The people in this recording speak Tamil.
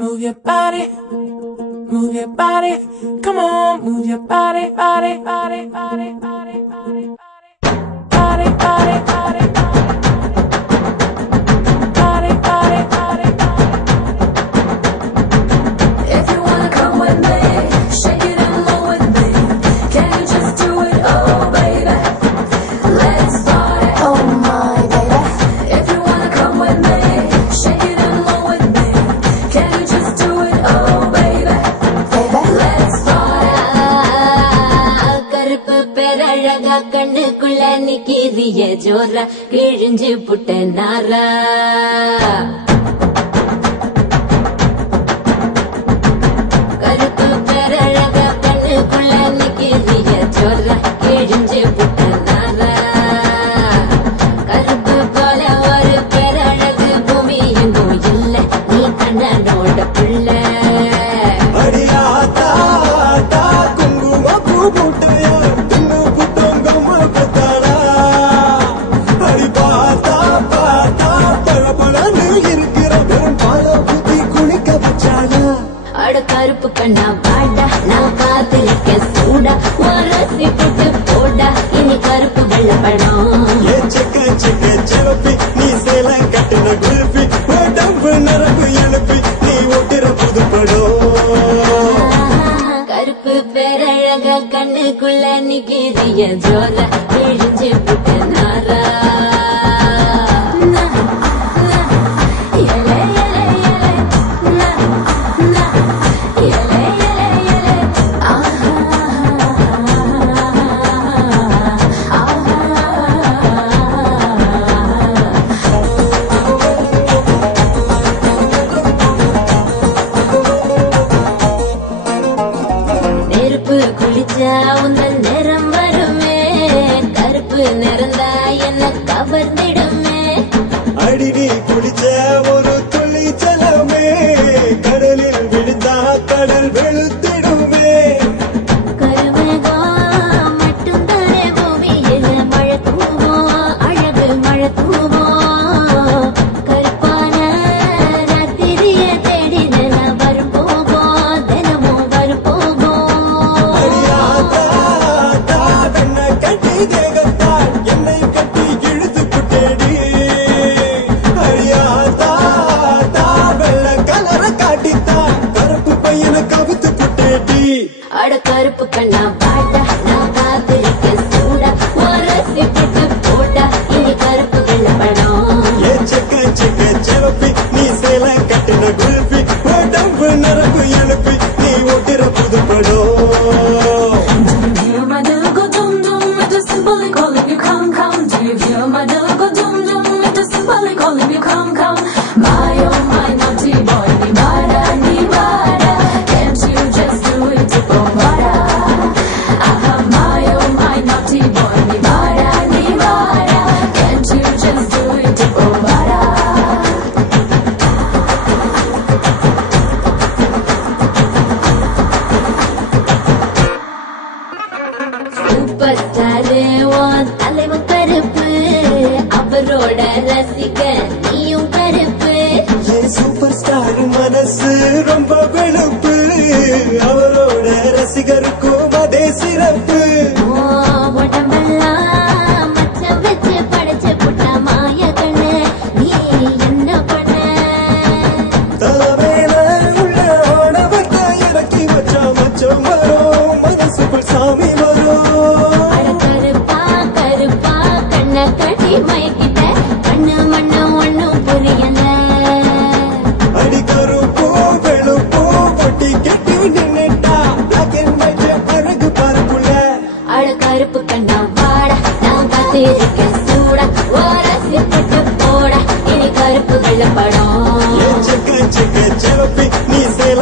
Move your body, move your body. Come on, move your body, body, body, body, body, body, body, body, body, body. கண்ணுக்குள்ள நிக்கிறிய ஜோரா கிழிஞ்சு புட்ட நாரா கருப்பு பேரழக கண்ணுக்குள்ள நிக்கிறிய ஜோரா கிழிஞ்சு புட்ட நாரா கருப்பு போல ஒரு பேரழகு பூமி எங்கும் இல்ல நீ கண்ணனோட புள்ள கருப்பு கண்ணா பாடா நான் காத்திருக்க சூடா ரசி போட்டு போடா இனி கருப்பு வெள்ள படம் நீ சேல கட்டின குல்பி உடம்பு நரம்பு எழுப்பி நீ ஓட்டுற புது படம் கருப்பு பேரழக கண்ணுக்குள்ள நிக்கிறிய ஜோரா கிழிஞ்சு புட்ட நாரா குளிச்சா உந்தன் நிறம் வருமே கருப்பு நிறந்தா என்ன கவர்ந்திடுமே அடிடி குளிச்ச ஒரு துளி ஜலமே கடலில் விழுந்தா கடல் வெளுத்திடுமே கருமேகம் மட்டும் தானே பூமியில மழை தூவோம் அழகு மழை தூவோம் கருப்பான ராத்திரிய தேடி நான் வரும் போவோம் தினமும் வரும் போவோம் என்னை கட்டி இழுத்து புட்டேடி அழியாதா வெள்ள கலர காட்டித்தான் கருப்பு பையனை கவுத்து புட்டேடி அட கருப்பு கண்ணா பாட்டா நான் காத்திருக்க சூடா ரசி போட்டு போட்டா இனி கருப்பு வெள்ள படம் செவப்பி நீ சேல கட்டின குல்பி உடம்பு நரம்பு எழுப்பி நீ ஓட்டுற புது படம் சூப்பர் ஸ்டாரு உன் தலைவன் கருப்பு அவரோட ரசிக நீயும் கருப்பு சூப்பர் ஸ்டார் மனசு ரொம்ப வெளுப்பு அவரோட ரசிகருக்கும் அதே சிறப்பு உடம்பெல்லாம் மச்சம் வச்சு படைச்சு புட்ட மாய கண்ணு நீ என்ன பண்ண தலைமையில உள்ள ஆடவத்தை இறக்கி வச்சா மச்சம் வரும் மனசுக்குள் சாமி கருப்பா கண்ண கட்டி மயக்கிட்ட கண்ணு மண்ணு ஒண்ணும் புரியல அடி கருப்போ வெளுப்போ பொட்டி கெட்டி நின்னுட்டா அழகு பரப்புல அட கருப்பு கண்ணா வாடா நான் காத்திருக்க சூடா ரசி போட்டு போடா இனி கருப்பு வெள்ள படம் செவப்பி நீ சேல